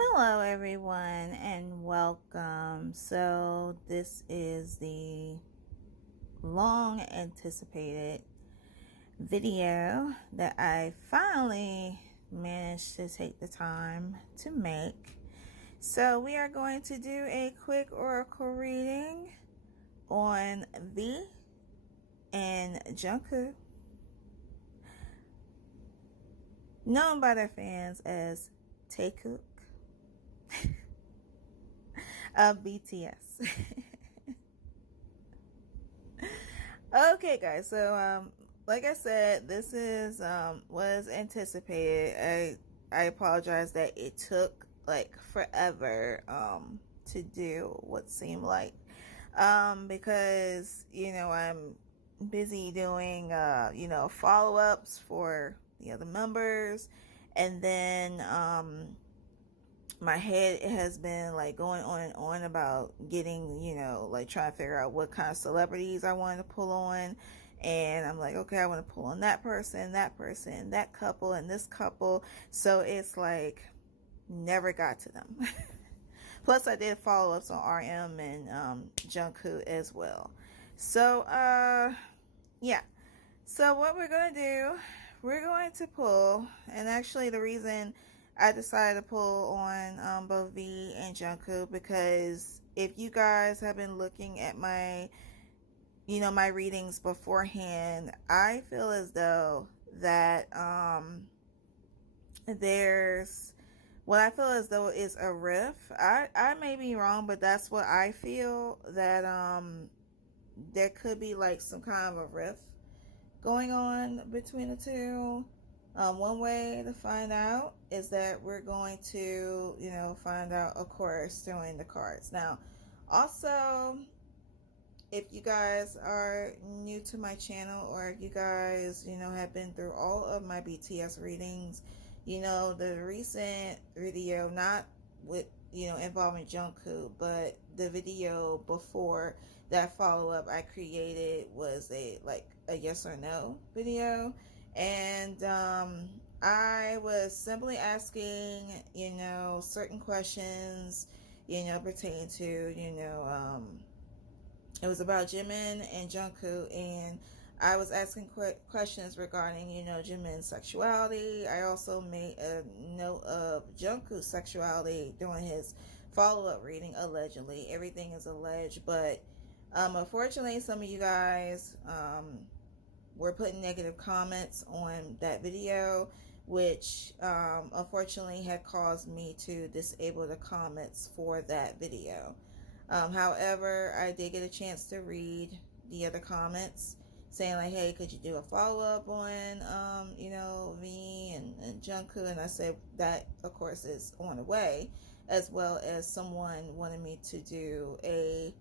Hello everyone and welcome. So this is the long anticipated video that I finally managed to take the time to make. So we are going to do a quick oracle reading on V and Jungkook, known by their fans as Taekook of BTS. Okay guys, so like I said, this is was anticipated. I apologize that it took like forever to do what seemed like because I'm busy doing follow-ups for the other members, and then my head has been like going on and on about getting, like trying to figure out what kind of celebrities I wanted to pull on. And I'm like, okay, I want to pull on that person, that couple, and this couple. So it's like never got to them. Plus I did follow-ups on RM and Jungkook as well. So yeah. So what we're going to do, we're going to pull, and actually the reason I decided to pull on both V and Jungkook, because if you guys have been looking at my, my readings beforehand, I feel as though that there's what I feel as though is a rift. I may be wrong, but that's what I feel, that there could be like some kind of a rift going on between the two. One way to find out is that we're going to, find out, of course, throwing the cards. Now, also, if you guys are new to my channel, or if you guys, have been through all of my BTS readings, the recent video, not with, involving Jungkook, but the video before that follow-up I created was a yes or no video. And I was simply asking, certain questions, pertaining to, it was about Jimin and Jungkook, and I was asking questions regarding, Jimin's sexuality. I also made a note of Jungkook's sexuality during his follow-up reading, allegedly. Everything is alleged, but unfortunately, some of you guys were putting negative comments on that video, which unfortunately had caused me to disable the comments for that video. However, I did get a chance to read the other comments saying like, hey, could you do a follow-up on, V and Jungkook? And I said that, of course, is on the way, as well as someone wanted me to do a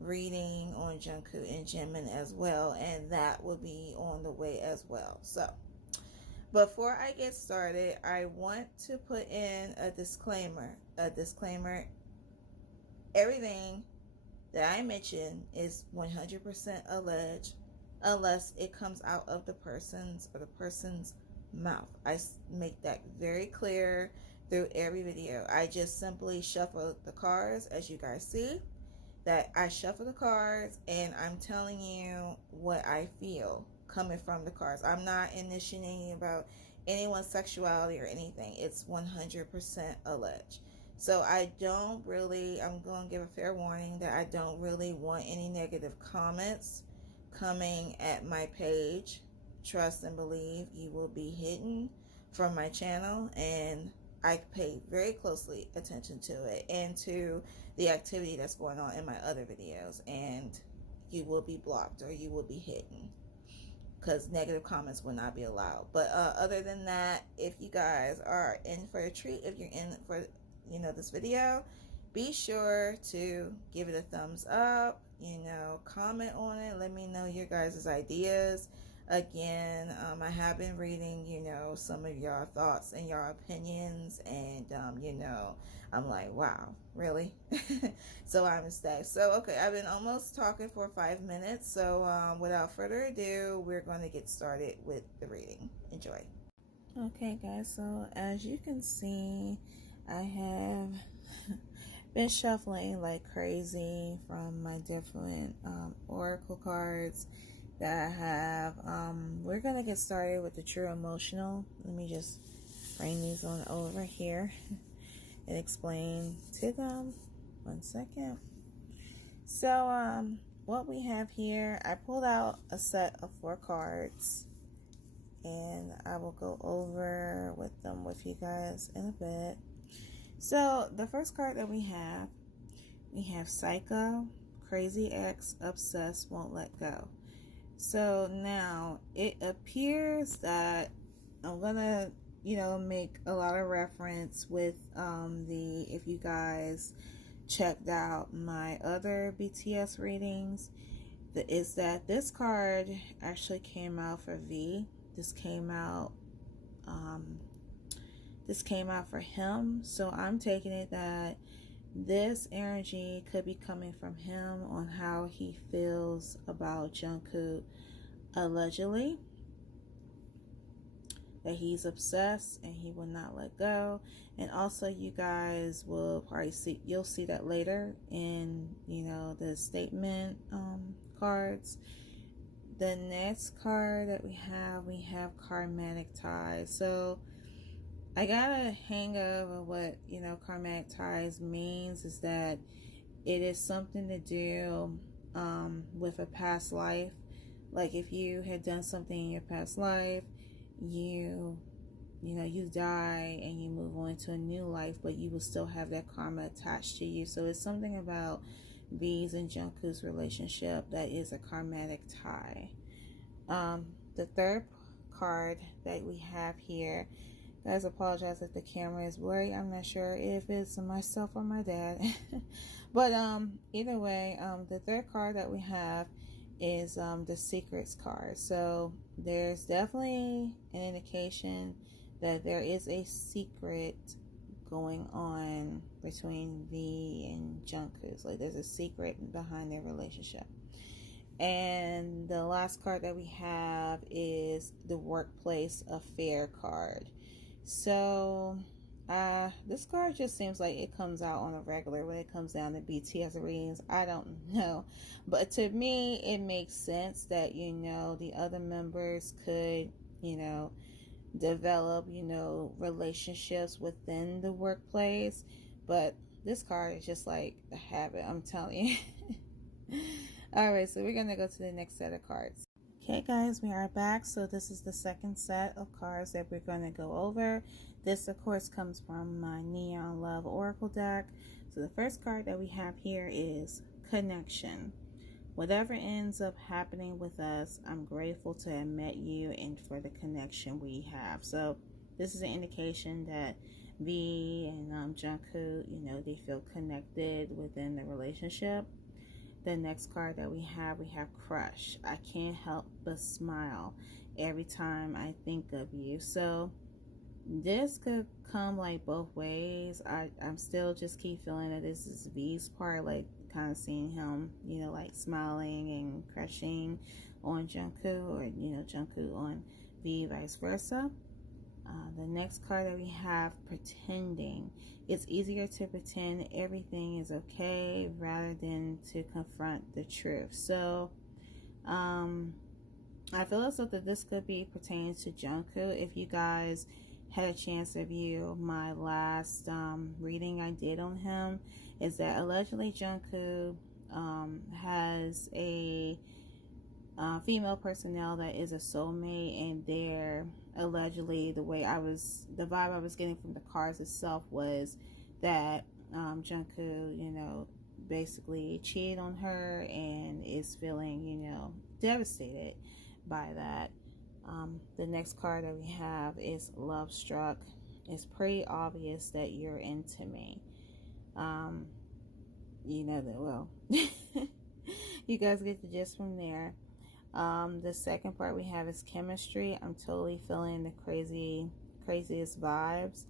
reading on Jungkook and Jimin as well, and that will be on the way as well. So, before I get started, I want to put in a disclaimer. Everything that I mention is 100% alleged unless it comes out of the person's mouth. I make that very clear through every video. I just simply shuffle the cards, as you guys see, that I shuffle the cards and I'm telling you what I feel coming from the cards. I'm not initiating about anyone's sexuality or anything. It's 100% alleged. So I'm going to give a fair warning that I don't really want any negative comments coming at my page. Trust and believe you will be hidden from my channel, and I pay very closely attention to it and to the activity that's going on in my other videos, and you will be blocked or you will be hidden because negative comments will not be allowed. But other than that, if you guys are in for a treat, if you're in for this video, be sure to give it a thumbs up, comment on it, let me know your guys' ideas. Again, I have been reading, some of your thoughts and your opinions, and, I'm like, wow, really? So I'm ecstatic. So, okay, I've been almost talking for 5 minutes, so without further ado, we're going to get started with the reading. Enjoy. Okay, guys, so as you can see, I have been shuffling like crazy from my different oracle cards that I have. We're gonna get started with the true emotional. Let me just bring these on over here and explain to them. 1 second. So what we have here, I pulled out a set of 4 cards, and I will go over with them with you guys in a bit. So the first card that we have Psycho, Crazy Ex, Obsessed, Won't Let Go. So now it appears that I'm gonna, make a lot of reference with if you guys checked out my other BTS readings, is that this card actually came out for V. This came out for him. So I'm taking it that this energy could be coming from him on how he feels about Jungkook, allegedly. That he's obsessed and he will not let go. And also you guys will probably you'll see that later in, the statement cards. The next card that we have karmatic ties. So I got a hang of what, karmatic ties means is that it is something to do with a past life. Like if you had done something in your past life, you die and you move on to a new life, but you will still have that karma attached to you. So it's something about V's and Jungkook's relationship that is a karmatic tie. The third card that we have here, guys, apologize if the camera is blurry. I'm not sure if it's myself or my dad. But either way, the third card that we have is the secrets card. So there's definitely an indication that there is a secret going on between V and Jungkook. Like there's a secret behind their relationship. And the last card that we have is the workplace affair card. So this card just seems like it comes out on a regular when it comes down to BTS readings. I don't know, but to me it makes sense that the other members could develop relationships within the workplace, but this card is just like a habit, I'm telling you. All right, so we're gonna go to the next set of cards. Okay guys, we are back. So this is the second set of cards that we're going to go over. This of course comes from my Neon Love Oracle deck. So the first card that we have here is connection. Whatever ends up happening with us, I'm grateful to have met you and for the connection we have. So this is an indication that V and Jungkook, they feel connected within the relationship. The next card that we have crush. I can't help but smile every time I think of you. So this could come like both ways. I'm still just keep feeling that this is V's part, like kind of seeing him, like smiling and crushing on Jungkook, or Jungkook on V, vice versa. The next card that we have, pretending. It's easier to pretend everything is okay rather than to confront the truth. So I feel as though that this could be pertaining to Jungkook. If you guys had a chance to view my last reading I did on him, is that allegedly Jungkook has a female personnel that is a soulmate, and they're allegedly, the vibe I was getting from the cards itself was that Jungkook, basically cheated on her and is feeling, devastated by that. The next card that we have is Love Struck. It's pretty obvious that you're into me. You guys get the gist from there. The second part we have is chemistry. I'm totally feeling the craziest vibes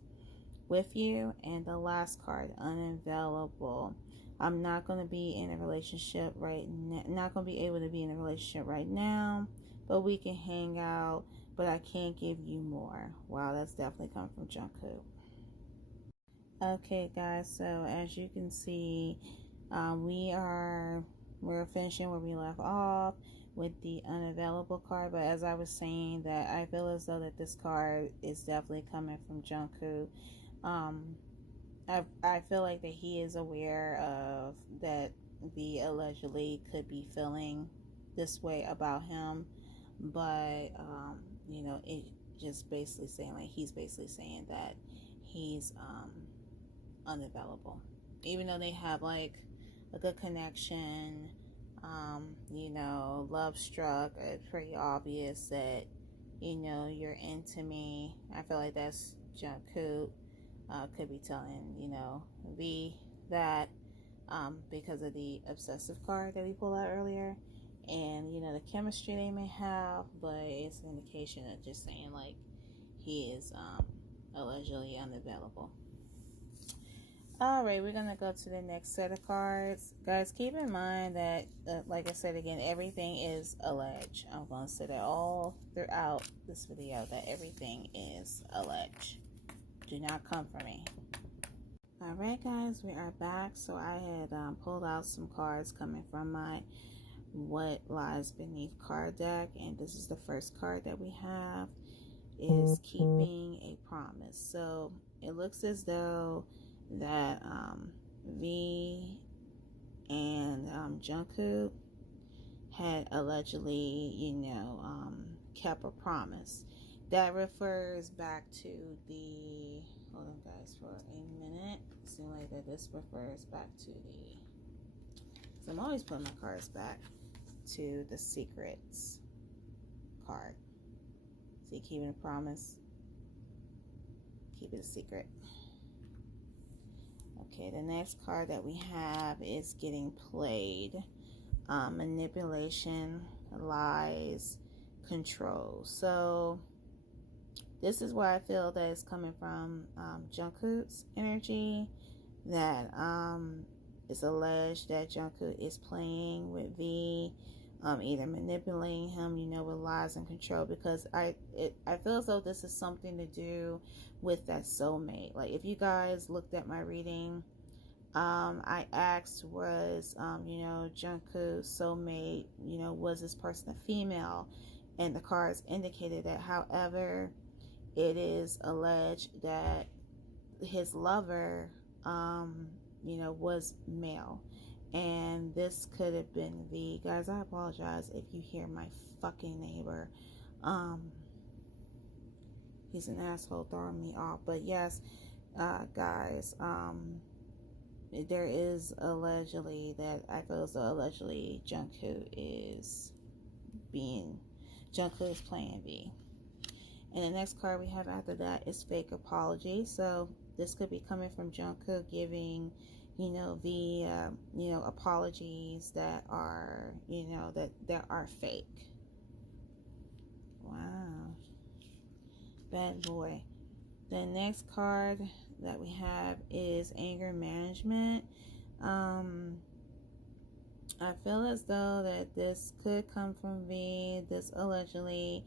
with you. And the last card, unavailable. I'm not going to be in a relationship right now. Not going to be able to be in a relationship right now, but we can hang out, but I can't give you more. Wow, that's definitely coming from Jungkook. Okay, guys, so as you can see, we're finishing where we left off with the unavailable card. But as I was saying, that I feel as though that this card is definitely coming from Jungkook. I feel like that he is aware of that V allegedly could be feeling this way about him, but it just basically saying, like, he's basically saying that he's unavailable, even though they have like a good connection. Love struck. It's pretty obvious that you're into me. I feel like that's Jungkook could be telling V that, because of the obsessive card that we pulled out earlier, and the chemistry they may have, but it's an indication of just saying like he is allegedly unavailable. Alright, we're going to go to the next set of cards. Guys, keep in mind that, like I said again, everything is alleged. I'm going to say that all throughout this video, that everything is alleged. Do not come for me. Alright, guys, we are back. So I had pulled out some cards coming from my What Lies Beneath card deck. And this is the first card that we have, is Keeping a Promise. So it looks as though that V and Jungkook had allegedly, kept a promise. That refers back to the, hold on guys for a minute. It seems like that this refers back to the, so I'm always putting my cards back to the Secrets card. See, keeping a promise, keep it a secret. Okay, the next card that we have is Getting Played. Manipulation, lies, control. So this is where I feel that it's coming from Jungkook's energy, that it's alleged that Jungkook is playing with V, either manipulating him, with lies and control, because I feel as though this is something to do with that soulmate. Like, if you guys looked at my reading, I asked, was Jungkook's soulmate, was this person a female? And the cards indicated that. However, it is alleged that his lover was male, and this could have been V. Guys, I apologize if you hear my fucking neighbor. He's an asshole throwing me off. But yes, guys, there is allegedly that I feel as though allegedly Jungkook is playing V. And the next card we have after that is Fake Apology. So this could be coming from Jungkook giving V apologies that are that are fake. Wow, bad boy. The next card that we have is Anger Management. I feel as though that this could come from V. This allegedly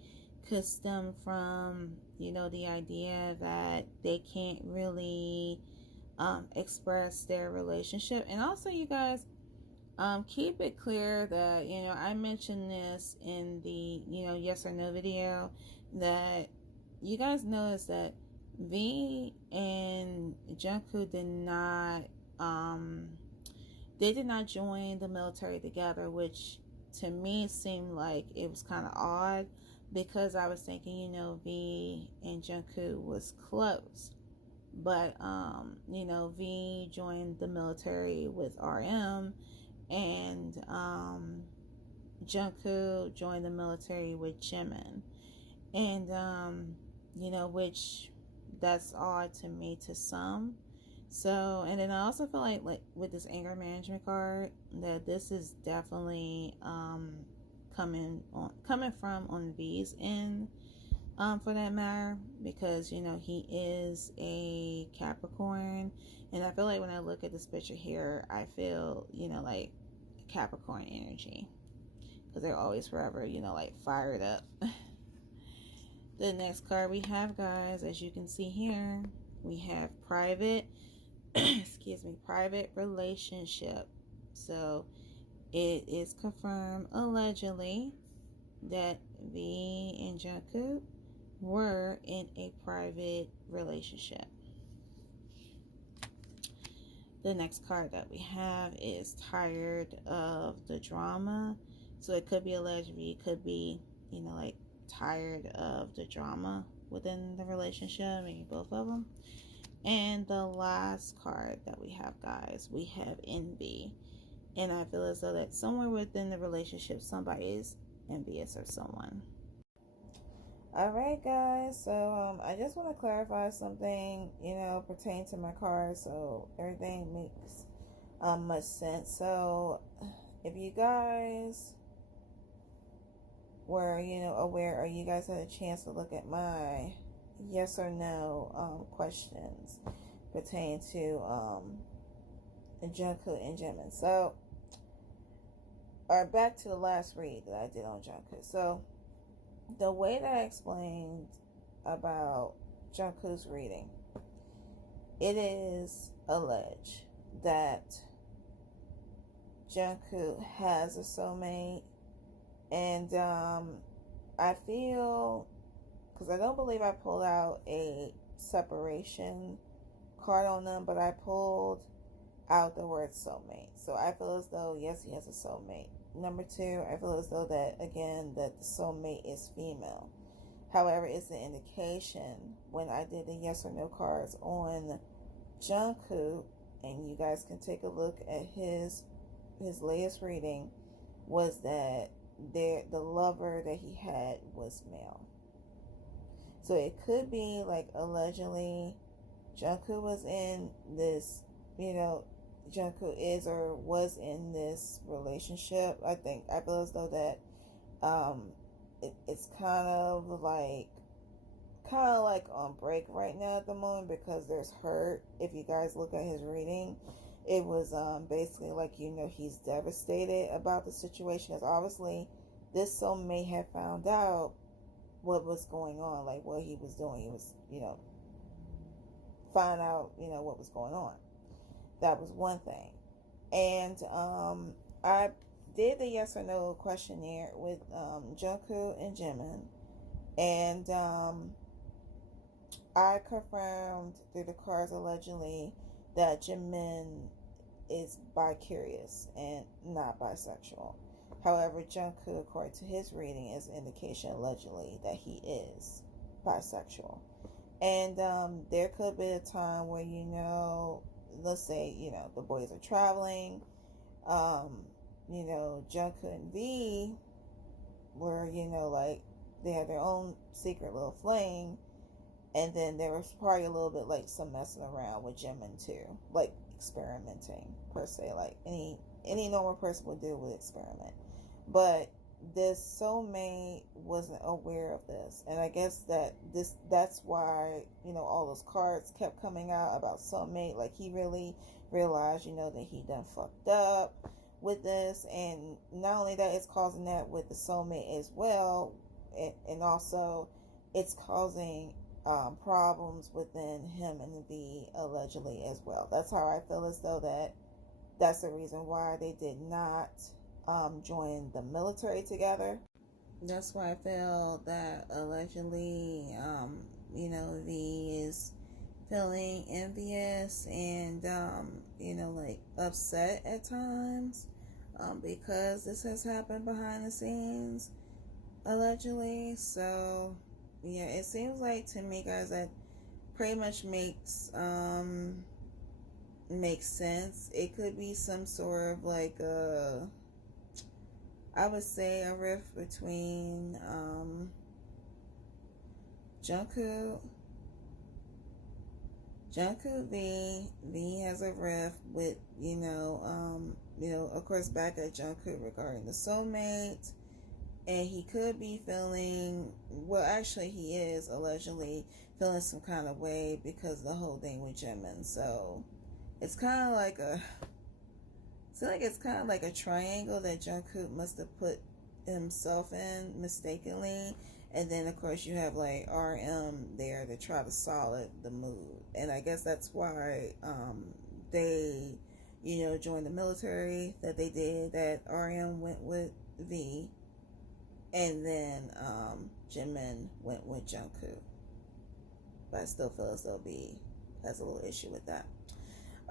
could stem from the idea that they can't really express their relationship. And also, you guys, keep it clear that I mentioned this in the yes or no video, that you guys notice that V and Jungkook did not join the military together, which to me seemed like it was kind of odd, because I was thinking V and Jungkook was close. But V joined the military with RM, and Jungkook joined the military with Jimin, and which that's odd to me, to some. So, and then I also feel like with this Anger Management card, that this is definitely coming from on V's end, for that matter, because he is a Capricorn, and I feel like when I look at this picture here, I feel like Capricorn energy, because they're always forever like fired up. The next card we have, guys, as you can see here, we have Private. excuse me, private relationship. So it is confirmed allegedly that V and Jungkook were in a private relationship. The next card that we have is tired of the drama. So it could be alleged, it could be, like tired of the drama within the relationship, maybe both of them. And the last card that we have, guys, we have envy. And I feel as though that somewhere within the relationship, somebody is envious of someone. Alright, guys, so I just want to clarify something, pertaining to my card, so everything makes much sense. So if you guys were, aware, or you guys had a chance to look at my yes or no questions pertaining to Jungkook and Jimin. So, or back to the last read that I did on Jungkook. So, the way that I explained about Jungkook's reading, it is alleged that Jungkook has a soulmate, and I feel, because I don't believe I pulled out a separation card on them, but I pulled out the word soulmate. So I feel as though, yes, he has a soulmate. Number two, I feel as though that, again, that the soulmate is female. However, it's an indication when I did the yes or no cards on Jungkook, and you guys can take a look at his latest reading, was that the lover that he had was male. So it could be like allegedly Jungkook was in this, Jungkook is or was in this relationship. I feel as though that it's kind of like on break right now at the moment, because there's hurt. If you guys look at his reading, it was basically like, he's devastated about the situation, as obviously this soul may have found out what was going on, like what he was doing. He was, find out, what was going on. That was one thing. And I did the yes or no questionnaire with Jungkook and Jimin, and I confirmed through the cards allegedly that Jimin is bi-curious and not bisexual. However, Jungkook, according to his reading, is an indication allegedly that he is bisexual. And there could be a time where, let's say, the boys are traveling, Jungkook and V were, like, they had their own secret little fling, and then there was probably a little bit like some messing around with Jimin too, like experimenting per se, like any normal person would do with experiment. But this soulmate wasn't aware of this, and I guess that's why all those cards kept coming out about soulmate. Like, he really realized that he done fucked up with this, and not only that, it's causing that with the soulmate as well, and also it's causing problems within him and V allegedly as well. That's how I feel as though that's the reason why they did not join the military together. That's why I feel that allegedly, V is feeling envious and, like upset at times, because this has happened behind the scenes, allegedly. So, yeah, it seems like to me, guys, that pretty much makes sense. It could be some sort of like I would say a rift between Jungkook V has a rift with, of course, back at Jungkook regarding the soulmate. And he could be feeling, well, actually he is allegedly feeling some kind of way because of the whole thing with Jimin. So it's kind of like a triangle that Jungkook must have put himself in mistakenly. And then, of course, you have like RM there to try to solid the mood. And I guess that's why they, joined the military, that they did, that RM went with V, and then Jimin went with Jungkook. But I still feel as though B has a little issue with that.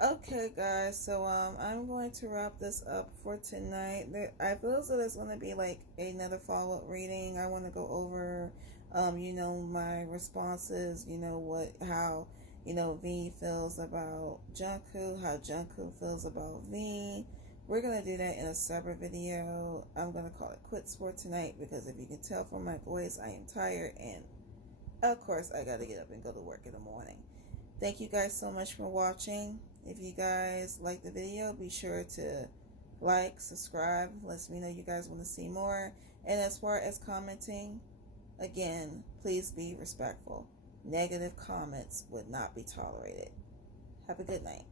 Okay, guys, so I'm going to wrap this up for tonight. I feel as though there's going to be like another follow-up reading. I want to go over, my responses. How V feels about Jungkook, how Jungkook feels about V. We're going to do that in a separate video. I'm going to call it quits for tonight because if you can tell from my voice, I am tired, and of course I got to get up and go to work in the morning. Thank you guys so much for watching. If you guys like the video, be sure to like, subscribe, lets me know you guys want to see more. And as far as commenting, again, please be respectful. Negative comments would not be tolerated. Have a good night.